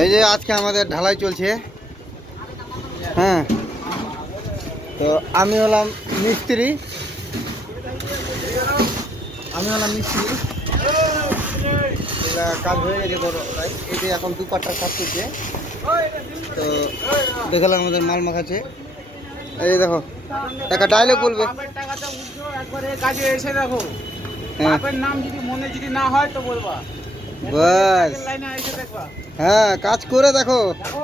এই যে আজকে আমাদের ঢালাই চলছে। হ্যাঁ, তো আমি হলাম মিস্ত্রি। কাজ হয়ে গেছে বড় ভাই। এই যে এখন দুপাট্টার কাজ করছে। তো দেখালাম আমাদের মাল মাখাচ্ছে। এই দেখো একটা ডায়লগ বলবে। কাজে এসে দেখো, বাপের নাম যদি মনে যদি না হয় তো বলবা। বাস, হ্যাঁ কাজ করে দেখো।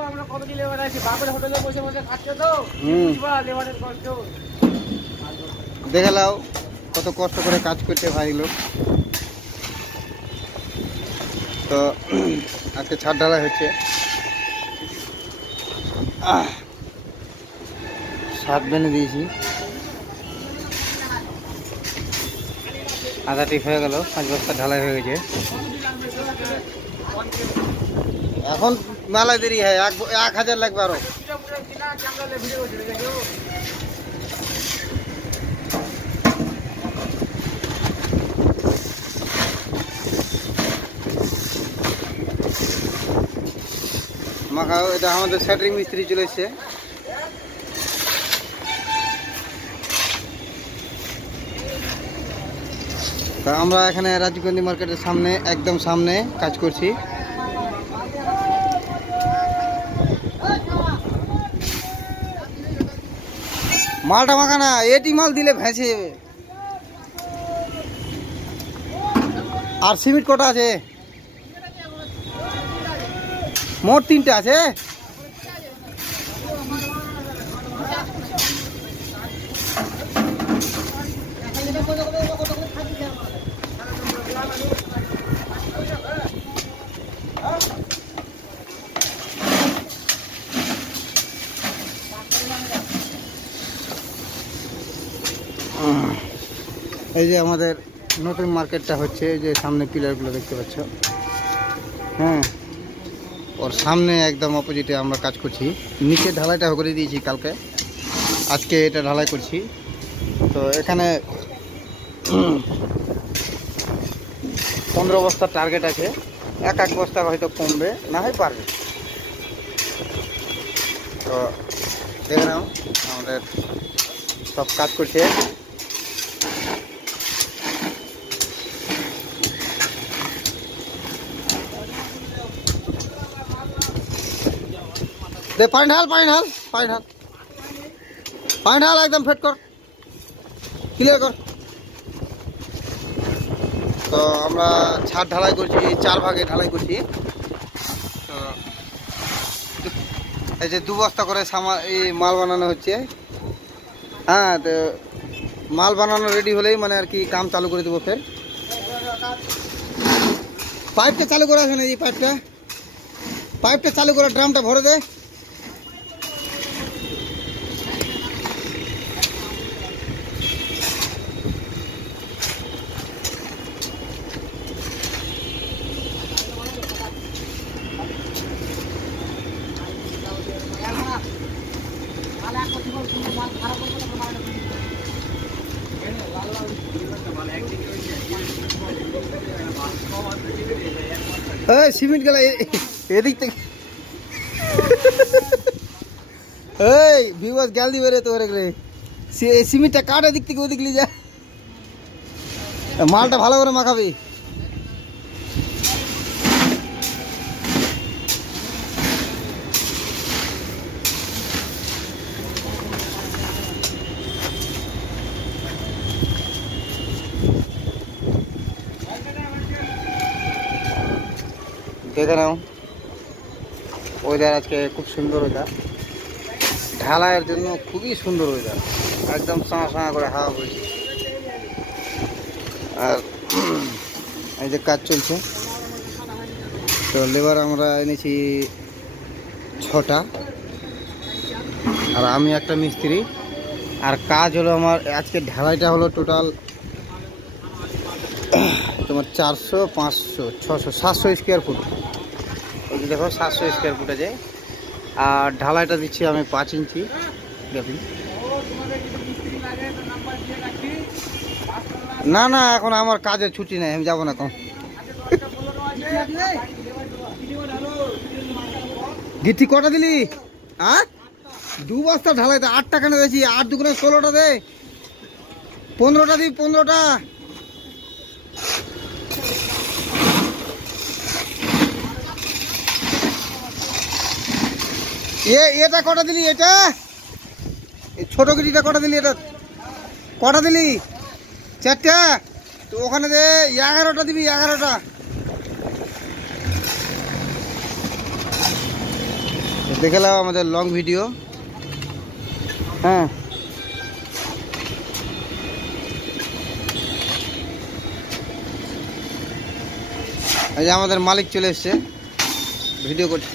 আমরা কমিটি লেবার আছি, বাপের হোটেলে বসে বসে খাচ্ছ তো লেবারের কষ্ট। দেখে নাও কত কষ্ট করে কাজ করতে ভাই লোক। তো আজকে ছাদ ঢালাই হচ্ছে। ছাদ বেঁধে দিয়েছি, আধা টিপ হয়ে গেল, 5 বস্তা ঢালাই হয়ে গেছে। এখন মেলা দেরি হয়, 1000 লাগবে আরো। মাখাও, এটা আমাদের সেন্টারিং মিস্ত্রি চলে এসছে। তা আমরা এখানে রাজীবগান্ধী মার্কেটের সামনে, একদম সামনে কাজ করছি। মালটা মাখা না, এটি মাল দিলে ভেসে যাবে। আর সিমেন্ট কটা আছে? মোট 3টে আছে। এই যে আমাদের নতুন মার্কেটটা হচ্ছে, এই যে সামনে পিলারগুলো দেখতে পাচ্ছ। হ্যাঁ, ওর সামনে একদম অপোজিটে আমরা কাজ করছি। নিচে ঢালাইটা করে দিয়েছি কালকে, আজকে এটা ঢালাই করছি। তো এখানে 15 বস্তার টার্গেট আছে। এক বস্তা হয়তো কমবে, না হয় পারবে। তো দেখে নাও আমাদের সব কাজ করছে। দে পানি ঢাল, একদম ফেট কর, ক্লিয়ার কর। তো আমরা ছাদ ঢালাই করছি, 4 ভাগে ঢালাই করছি। তো এই যে 2 বস্তা করে এই মাল বানানো হচ্ছে। হ্যাঁ, তো মাল বানানো রেডি হলেই মানে আর কি কাম চালু করে দেবো। ফের পাইপটা চালু করে আসে না, এই পাইপটা চালু করে ড্রামটা ভরে দে। সিমেন্ট গেলা এদিক থেকে। এই ভিউয়ার্স গাল দিবে রে তোরে রে। সিমেন্টটা কাট এদিক থেকে ওদিক নিয়ে যা, মালটা ভালো করে মাখাবি। দেখে নাও ওয়েদার আজকে খুব সুন্দর ওয়েদার, ঢালাইয়ের জন্য খুবই সুন্দর ওয়েদার। একদম সাঁ করে হাওয়া বইছে। আর এই যে কাজ চলছে। তো লেবার আমরা এনেছি 6টা, আর আমি একটা মিস্ত্রি। আর কাজ হলো আমার আজকে ঢালাইটা হলো টোটাল তোমার 400, 500, 600, 700 স্কোয়ার ফুট। ওই যে দেখো 700 স্কোয়ার ফুট আছে। আর ঢালাইটা দিচ্ছি আমি 5 ইঞ্চি। না না, এখন আমার কাজের ছুটি নেই, আমি যাবো না। কম গিট্টি কটা দিলি? হ্যাঁ 2 বস্তা ঢালাই তো 8 টাকা না দিয়েছি, 8 দুগুণে 16টা দে, 15টা দিই, 15টা। এটা কটা দিলি? এটা ছোট গিটিটা কটা দিলি? এটা কটা দিলি? 4টা। তো ওখানে দে 11টা দিবি, 11টা। দেখে নাও আমাদের লং ভিডিও। হ্যাঁ এই যে আমাদের মালিক চলে এসছে, ভিডিও করছে।